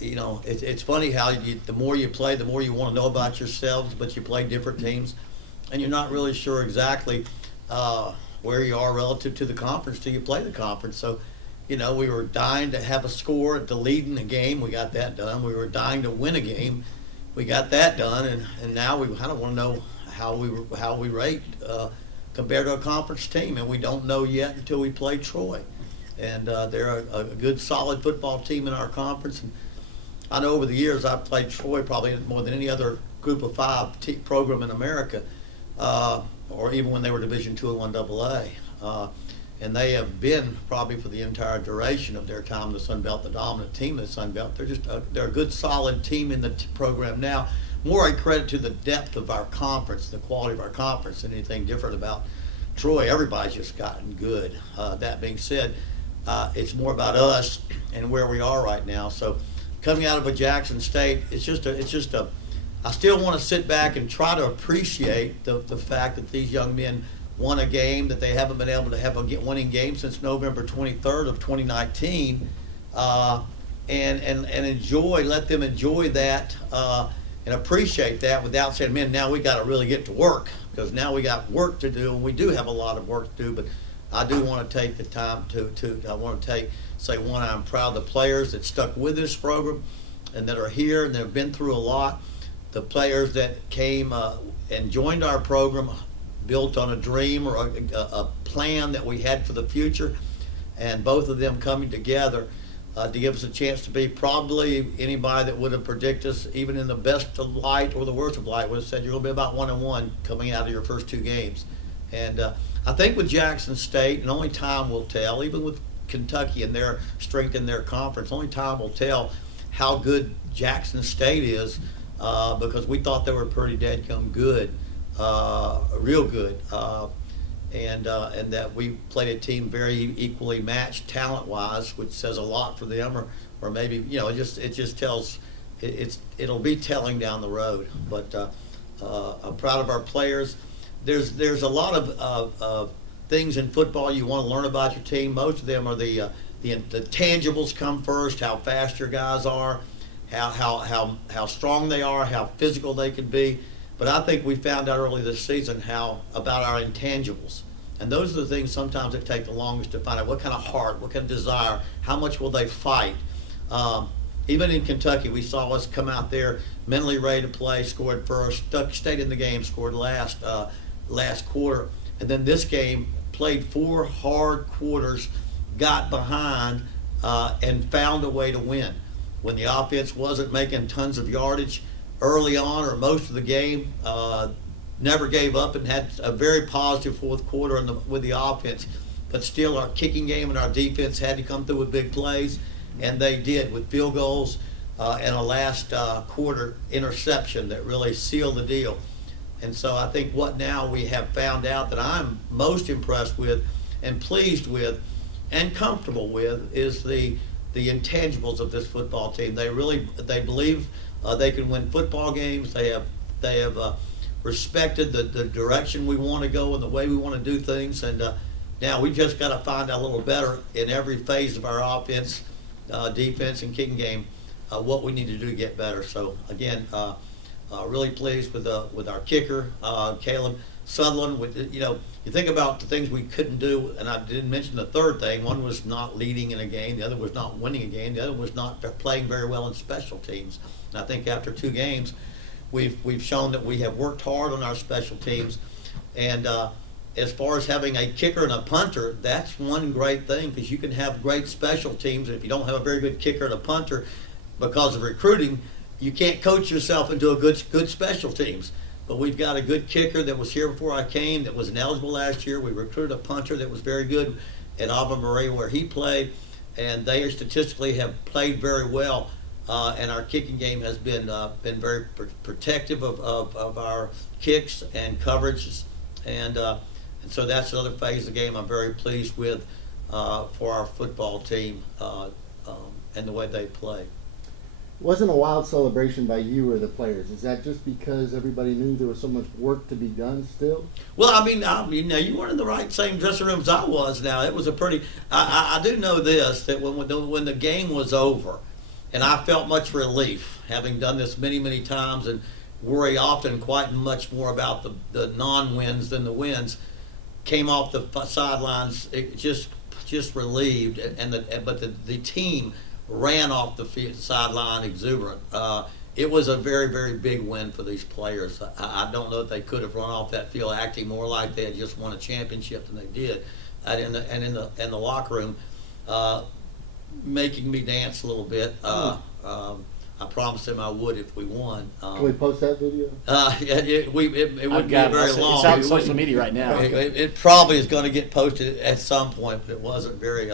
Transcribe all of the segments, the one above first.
it's funny how the more you play, the more you want to know about yourselves, but you play different teams, and you're not really sure exactly where you are relative to the conference till you play the conference. So, we were dying to have a score to lead in the game. We got that done. We were dying to win a game. We got that done, and now we kind of want to know how we rate compared to a conference team, and we don't know yet until we play Troy. And they're a good, solid football team in our conference. And I know over the years I've played Troy probably more than any other Group of Five program in America, or even when they were Division II and 1AA. And they have been probably for the entire duration of their time in the Sun Belt, the dominant team in the Sun Belt. They're a good, solid team in the program now. More a credit to the depth of our conference, the quality of our conference, than anything different about Troy. Everybody's just gotten good. That being said, it's more about us and where we are right now. So, coming out of a Jackson State, I still want to sit back and try to appreciate the fact that these young men won a game that they haven't been able to have a winning game since November 23rd of 2019, and let them enjoy that and appreciate that without saying, man, now we got to really get to work, because now we got work to do, and we do have a lot of work to do. But I do want to take the time say, one, I'm proud of the players that stuck with this program and that are here and that have been through a lot. The players that came and joined our program built on a dream or a plan that we had for the future, and both of them coming together to give us a chance to be probably anybody that would have predicted us, even in the best of light or the worst of light, would have said you're going to be about 1-1 coming out of your first two games. And I think with Jackson State, and only time will tell, even with Kentucky and their strength in their conference, only time will tell how good Jackson State is, because we thought they were pretty dadgum good. Real good, and that we played a team very equally matched talent-wise, which says a lot for them, or maybe it just tells it'll be telling down the road. But I'm proud of our players. There's a lot of things in football you want to learn about your team. Most of them are the tangibles come first. How fast your guys are, how strong they are, how physical they can be. But I think we found out early this season about our intangibles. And those are the things sometimes that take the longest to find out. What kind of heart, what kind of desire, how much will they fight? Even in Kentucky, we saw us come out there mentally ready to play, scored first, stayed in the game, scored last quarter. And then this game, played 4 hard quarters, got behind, and found a way to win. When the offense wasn't making tons of yardage early on or most of the game, never gave up and had a very positive fourth quarter with the offense. But still, our kicking game and our defense had to come through with big plays, and they did with field goals and a last quarter interception that really sealed the deal. And so I think what now we have found out that I'm most impressed with and pleased with and comfortable with is the intangibles of this football team. They believe they can win football games. They have respected the direction we want to go and the way we want to do things. And now we've just got to find out a little better in every phase of our offense, defense, and kicking game what we need to do to get better. So again, really pleased with our kicker, Caleb Sutherland. You think about the things we couldn't do, and I didn't mention the third thing. One was not leading in a game. The other was not winning a game. The other was not playing very well in special teams. And I think after 2 games, we've shown that we have worked hard on our special teams. And as far as having a kicker and a punter, that's one great thing, because you can have great special teams. If you don't have a very good kicker and a punter because of recruiting, you can't coach yourself into a good special teams. But we've got a good kicker that was here before I came, that was ineligible last year. We recruited a punter that was very good at Ave Maria where he played, and they statistically have played very well. And our kicking game has been very protective of our kicks and coverages, and so that's another phase of the game I'm very pleased with for our football team and the way they play. Wasn't a wild celebration by you or the players? Is that just because everybody knew there was so much work to be done still? Well, I mean, now you weren't in the same dressing room as I was. Now it was a pretty. I do know this, that when the game was over, and I felt much relief having done this many, many times and worry often quite much more about the non-wins than the wins. Came off the sidelines just relieved, but the team ran off the sideline exuberant. It was a very, very big win for these players. I don't know if they could have run off that field acting more like they had just won a championship than they did, and in the locker room, making me dance a little bit. I promised him I would if we won. Can we post that video? It wouldn't be very long. It's out on social media right now. It probably is going to get posted at some point, but it wasn't very.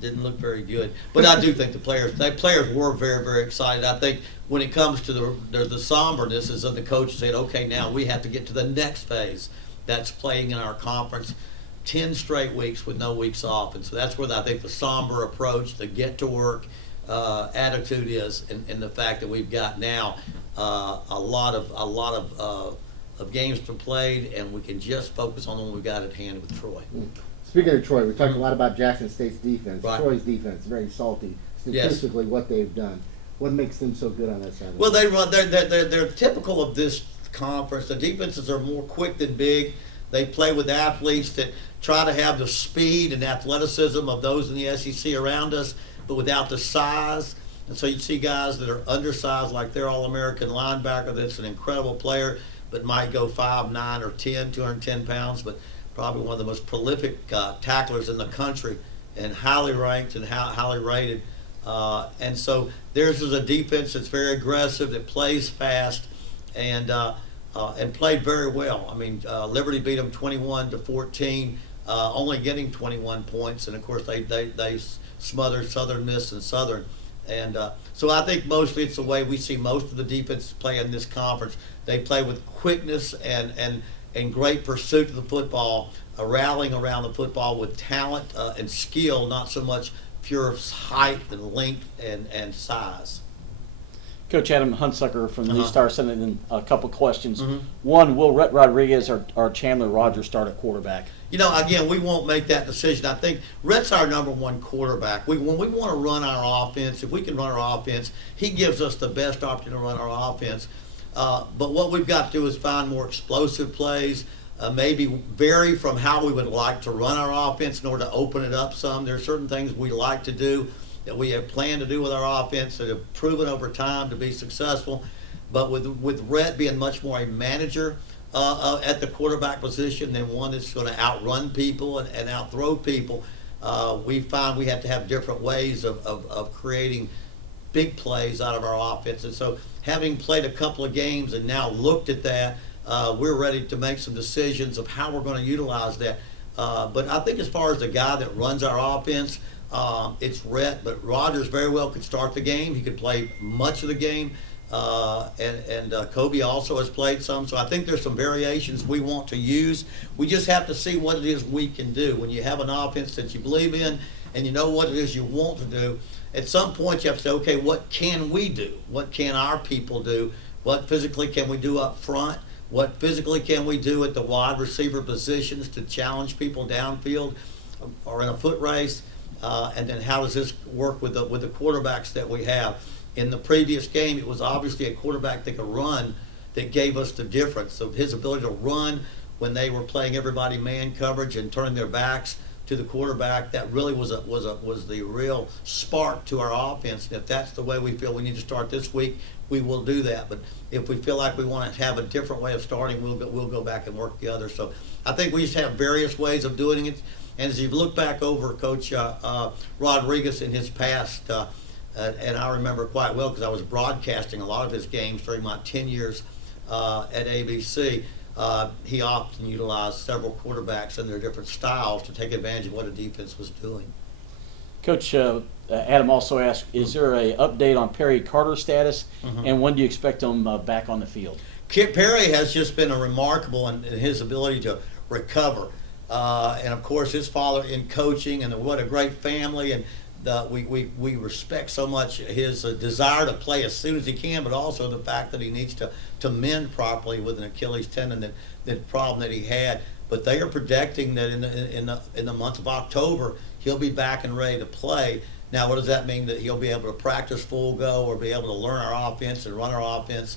Didn't look very good. But I do think the players were very, very excited. I think when it comes to the somberness is of the coach saying, okay, now we have to get to the next phase. That's playing in our conference 10 straight weeks with no weeks off. And so that's where I think the somber approach, the get to work attitude is, and the fact that we've got now a lot of games to play, and we can just focus on the one we got at hand with Troy. Speaking of Troy, we talked a lot about Jackson State's defense. Right. Troy's defense, very salty. Statistically, what they've done. What makes them so good on that side? Well, they're typical of this conference. The defenses are more quick than big. They play with athletes that try to have the speed and athleticism of those in the SEC around us, but without the size. And so you see guys that are undersized, like their All-American linebacker that's an incredible player, but might go 5'9" or 10, 210 pounds, but probably one of the most prolific tacklers in the country and highly ranked and highly rated. And so theirs is a defense that's very aggressive, that plays fast, and played very well. I mean, Liberty beat them 21-14, only getting 21 points, and of course they smothered Southern Miss and Southern. And so I think mostly it's the way we see most of the defenses play in this conference. They play with quickness and great pursuit of the football, rallying around the football with talent and skill, not so much pure height and length and size. Coach Adam Hunsucker from the New Star sent in a couple questions. Mm-hmm. One, will Rhett Rodriguez or Chandler Rogers start at quarterback? You know, again, we won't make that decision. I think Rhett's our number one quarterback. When we want to run our offense, if we can run our offense, he gives us the best opportunity to run our offense. But what we've got to do is find more explosive plays, maybe vary from how we would like to run our offense in order to open it up some. There are certain things we like to do that we have planned to do with our offense that have proven over time to be successful. But with Rhett being much more a manager at the quarterback position than one that's going to outrun people and outthrow people, we find we have to have different ways of creating big plays out of our offense. And so having played a couple of games and now looked at that, we're ready to make some decisions of how we're going to utilize that. But I think as far as the guy that runs our offense, it's Rhett, but Rogers very well could start the game. He could play much of the game. And Kobe also has played some. So I think there's some variations we want to use. We just have to see what it is we can do. When you have an offense that you believe in and you know what it is you want to do, at some point you have to say, okay, what can we do? What can our people do? What physically can we do up front? What physically can we do at the wide receiver positions to challenge people downfield or in a foot race? And then how does this work with the quarterbacks that we have? In the previous game, it was obviously a quarterback that could run that gave us the difference. So his ability to run when they were playing everybody man coverage and turning their backs to the quarterback, that really was the real spark to our offense. And if that's the way we feel we need to start this week, we will do that. But if we feel like we want to have a different way of starting, we'll go back and work the other. So I think we just have various ways of doing it. And as you look back over Coach Rodriguez in his past, and I remember quite well because I was broadcasting a lot of his games during my 10 years at ABC, he often utilized several quarterbacks and their different styles to take advantage of what a defense was doing. Coach Adam also asked, is there an update on Perry Carter's status, and when do you expect him back on the field? Perry has just been a remarkable in his ability to recover. And of course his father in coaching, and what a great family, and we respect so much his desire to play as soon as he can, but also the fact that he needs to mend properly with an Achilles tendon, that problem that he had. But they are predicting that in the month of October he'll be back and ready to play. Now, what does that mean? That he'll be able to practice full go or be able to learn our offense and run our offense?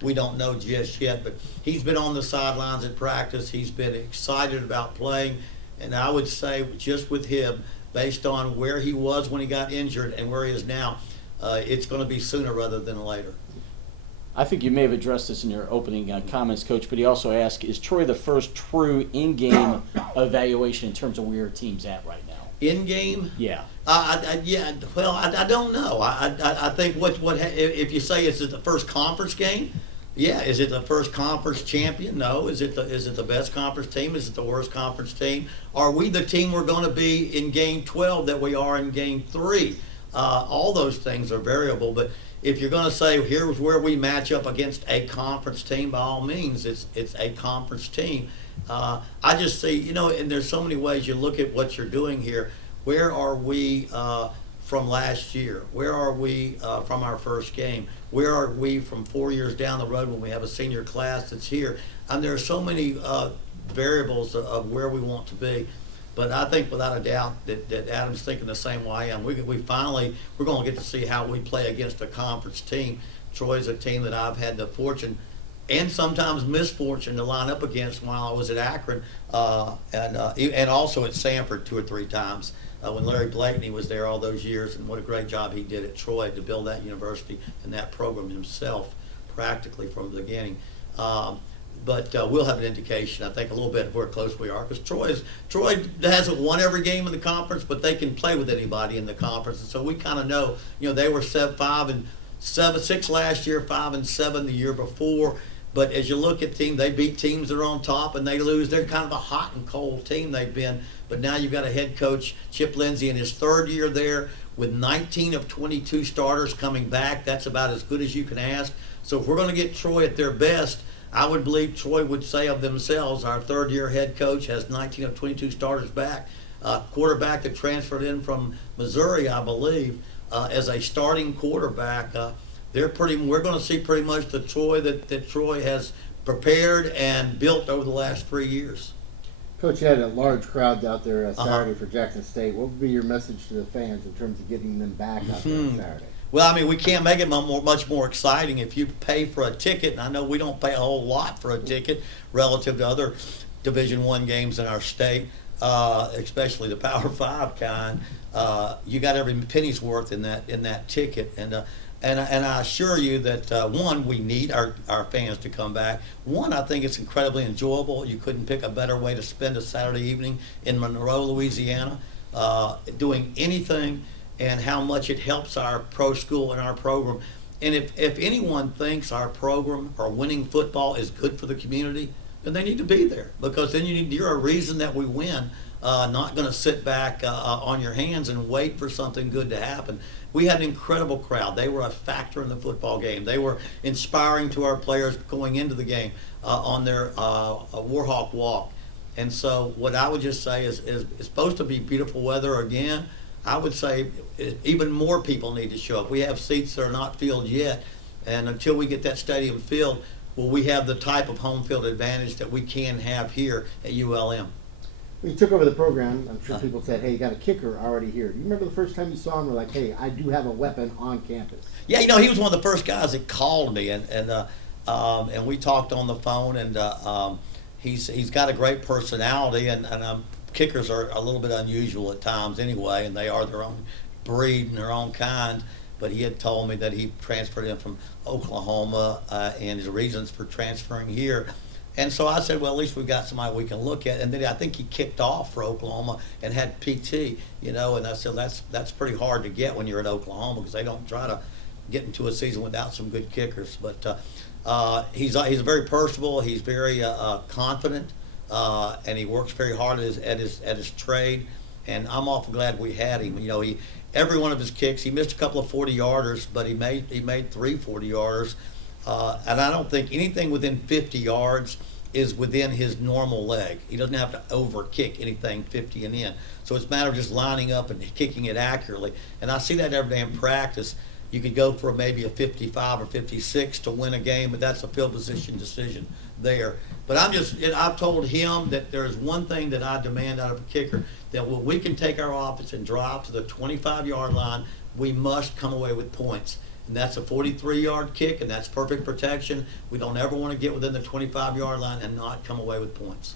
We don't know just yet, but he's been on the sidelines at practice. He's been excited about playing, and I would say just with him, based on where he was when he got injured and where he is now, it's going to be sooner rather than later. I think you may have addressed this in your opening comments, Coach, but he also asked, is Troy the first true in-game evaluation in terms of where your team's at right now? In game? Yeah. Yeah. Well, I don't know. I think if you say is it the first conference game? Yeah. Is it the first conference champion? No. Is it the best conference team? Is it the worst conference team? Are we the team we're going to be in game 12 that we are in game 3? All those things are variable, but if you're going to say here's where we match up against a conference team, by all means, it's a conference team. I just see, and there's so many ways you look at what you're doing here. Where are we from last year? Where are we from our first game? Where are we from 4 years down the road when we have a senior class that's here? And there are so many variables of where we want to be. But I think without a doubt that Adam's thinking the same way I am. We're going to get to see how we play against a conference team. Troy's a team that I've had the fortune and sometimes misfortune to line up against while I was at Akron and also at Sanford 2 or 3 times when Larry Blakeney was there all those years, and what a great job he did at Troy to build that university and that program himself practically from the beginning. But we'll have an indication, I think, a little bit of where close we are, because Troy hasn't won every game in the conference, but they can play with anybody in the conference, and so we kind of know. They were 5-6 last year, 5-7 the year before. But as you look at teams, they beat teams that are on top and they lose. They're kind of a hot and cold team they've been. But now you've got a head coach, Chip Lindsey, in his 3rd year there with 19 of 22 starters coming back. That's about as good as you can ask. So if we're going to get Troy at their best, I would believe Troy would say of themselves, our 3rd year head coach has 19 of 22 starters back. Quarterback that transferred in from Missouri, I believe, as a starting quarterback. We're going to see pretty much the Troy that Troy has prepared and built over the last 3 years. Coach, you had a large crowd out there Saturday for Jackson State. What would be your message to the fans in terms of getting them back out there on Saturday? Well, we can't make it much more exciting if you pay for a ticket, and I know we don't pay a whole lot for a ticket relative to other Division I games in our state, especially the Power 5 kind. You got every penny's worth in that ticket, and I assure you that, one, we need our fans to come back. One, I think it's incredibly enjoyable. You couldn't pick a better way to spend a Saturday evening in Monroe, Louisiana, doing anything, and how much it helps our pro school and our program. And if anyone thinks our program or winning football is good for the community, then they need to be there, because then you're a reason that we win. Not going to sit back on your hands and wait for something good to happen. We had an incredible crowd. They were a factor in the football game. They were inspiring to our players going into the game on their Warhawk walk. And so what I would just say is it's supposed to be beautiful weather again. I would say even more people need to show up. We have seats that are not filled yet, and until we get that stadium filled, will we have the type of home field advantage that we can have here at ULM. When you took over the program, I'm sure people said, hey, you got a kicker already here. Do you remember the first time you saw him? We're like, hey, I do have a weapon on campus. Yeah, he was one of the first guys that called me, and we talked on the phone, and he's got a great personality, and kickers are a little bit unusual at times anyway, and they are their own breed and their own kind. But he had told me that he transferred in from Oklahoma and his reasons for transferring here. And so I said, well, at least we've got somebody we can look at. And then I think he kicked off for Oklahoma and had PT, and I said that's pretty hard to get when you're at Oklahoma, because they don't try to get into a season without some good kickers. But he's very personable. He's very confident, and he works very hard at his trade. And I'm awful glad we had him. Every one of his kicks, he missed a couple of 40-yarders, but he made 3 40-yarders. And I don't think anything within 50 yards is within his normal leg. He doesn't have to over-kick anything 50 and in. So it's a matter of just lining up and kicking it accurately. And I see that every day in practice. You could go for maybe a 55 or 56 to win a game, but that's a field position decision there. But I've told him that there's one thing that I demand out of a kicker, that when we can take our offense and drive to the 25-yard line, we must come away with points. And that's a 43-yard kick, and that's perfect protection. We don't ever want to get within the 25-yard line and not come away with points.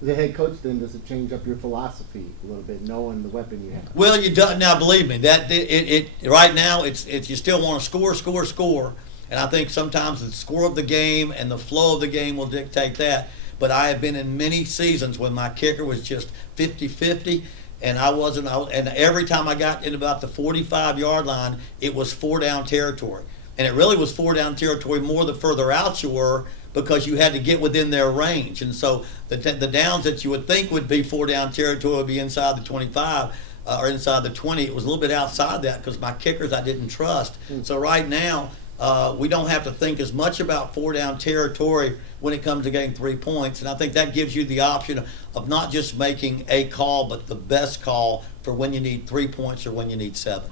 The head coach then, does it change up your philosophy a little bit, knowing the weapon you have? Well, you do now. Believe me, that it right now it's you still want to score, and I think sometimes the score of the game and the flow of the game will dictate that. But I have been in many seasons when my kicker was just 50-50, and and every time I got in about the 45-yard line, it was 4-down territory, and it really was 4-down territory more the further out you were, because you had to get within their range. And so the downs that you would think would be 4-down territory would be inside the 25 or inside the 20. It was a little bit outside that because my kickers I didn't trust. So right now, we don't have to think as much about 4-down territory when it comes to getting 3 points. And I think that gives you the option of not just making a call, but the best call for when you need 3 points or when you need 7.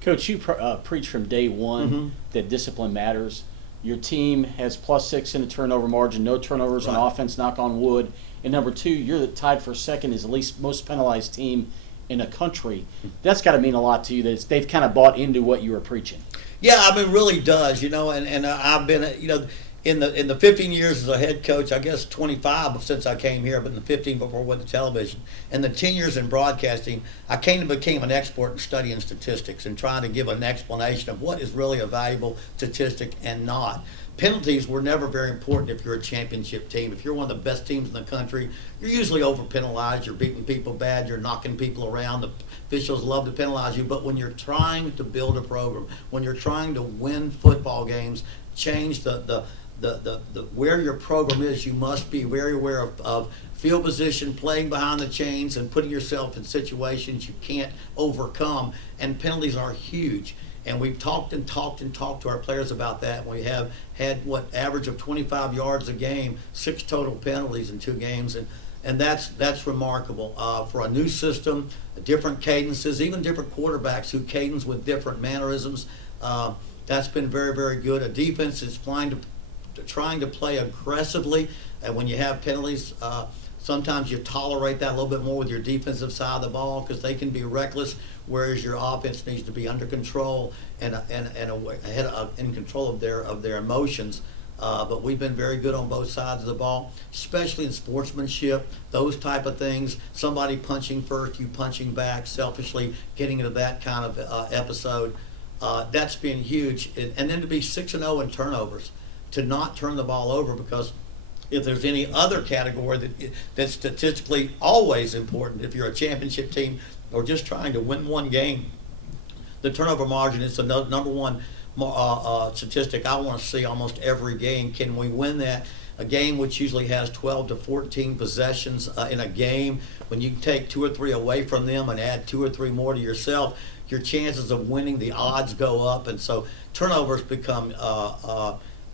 Coach, you preach from day one that discipline matters. Your team has +6 in the turnover margin, no turnovers on offense, knock on wood. And number 2, you're tied for second as the least most penalized team in the country. That's got to mean a lot to you that they've kind of bought into what you were preaching. Yeah, I mean, it really does, and I've been, in the 15 years as a head coach, I guess 25 since I came here, but in the 15 before I went to television, and the 10 years in broadcasting, I became an expert in studying statistics and trying to give an explanation of what is really a valuable statistic and not. Penalties were never very important if you're a championship team. If you're one of the best teams in the country, you're usually over penalized, you're beating people bad, you're knocking people around, the officials love to penalize you. But when you're trying to build a program, when you're trying to win football games, change the where your program is, you must be very aware of field position, playing behind the chains, and putting yourself in situations you can't overcome. And penalties are huge. And we've talked to our players about that. We have had average of 25 yards a game, 6 total penalties in 2 games, and that's remarkable for a new system, different cadences, even different quarterbacks who cadence with different mannerisms. That's been very, very good. A defense is trying to play aggressively, and when you have penalties, sometimes you tolerate that a little bit more with your defensive side of the ball because they can be reckless, whereas your offense needs to be under control and in control of their emotions. But we've been very good on both sides of the ball, especially in sportsmanship, those type of things. Somebody punching first, you punching back, selfishly getting into that kind of episode. That's been huge. And then to be 6-0 in turnovers, to not turn the ball over, because if there's any other category that's statistically always important, if you're a championship team or just trying to win one game, the turnover margin is the number one statistic I want to see almost every game. Can we win that? A game which usually has 12 to 14 possessions in a game, when you take 2 or 3 away from them and add 2 or 3 more to yourself, your chances of winning, the odds go up. And so turnovers become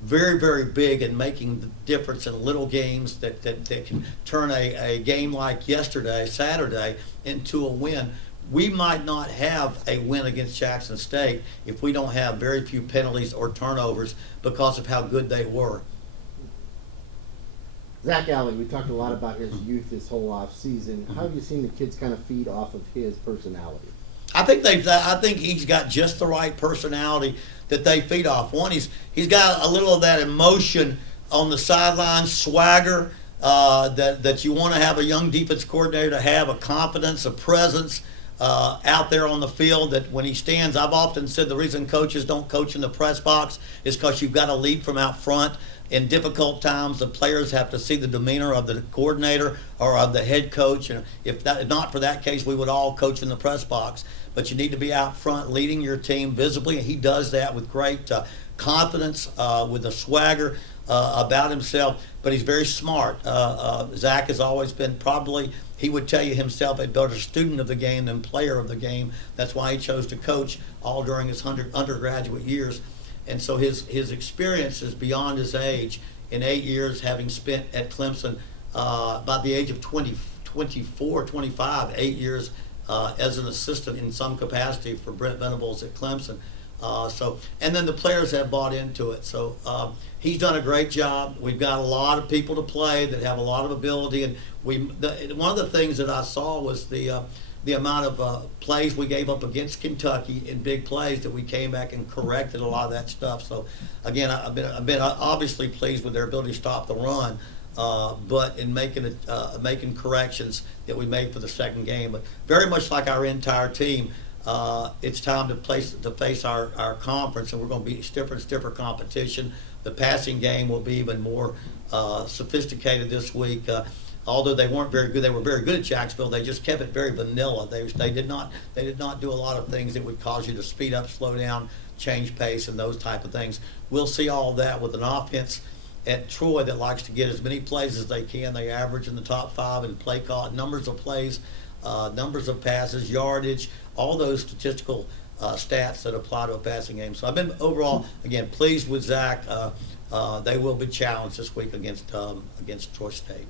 very, very big in making the difference in little games that can turn a game like Saturday, into a win. We might not have a win against Jackson State if we don't have very few penalties or turnovers because of how good they were. Zach Alley, we talked a lot about his youth this whole off season. How have you seen the kids kind of feed off of his personality? I think he's got just the right personality that they feed off. One, he's got a little of that emotion on the sideline, swagger that you want to have a young defense coordinator to have, a confidence, a presence out there on the field, that when he stands, I've often said the reason coaches don't coach in the press box is because you've got to lead from out front. In difficult times, the players have to see the demeanor of the coordinator or of the head coach. And if not for that case, we would all coach in the press box. But you need to be out front leading your team visibly, and he does that with great confidence, with a swagger about himself. But he's very smart. Zach has always been, probably, he would tell you himself, a better student of the game than player of the game. That's why he chose to coach all during his undergraduate years. And so his experience is beyond his age. In 8 years, having spent at Clemson about the age of 24, 25, 8 years as an assistant in some capacity for Brent Venables at Clemson, And then the players have bought into it. So he's done a great job. We've got a lot of people to play that have a lot of ability, and one of the things that I saw was the amount of plays we gave up against Kentucky in big plays that we came back and corrected a lot of that stuff. So again, I've been obviously pleased with their ability to stop the run. But in making corrections that we made for the second game, but very much like our entire team, it's time to face our conference, and we're going to be stiffer and stiffer competition. The passing game will be even more sophisticated this week. Although they weren't very good, they were very good at Jacksonville. They just kept it very vanilla. They did not do a lot of things that would cause you to speed up, slow down, change pace, and those type of things. We'll see all that with an offense at Troy that likes to get as many plays as they can. They average in the top 5 in play call, numbers of plays, numbers of passes, yardage, all those statistical stats that apply to a passing game. So I've been overall, again, pleased with Zach. They will be challenged this week against Troy State.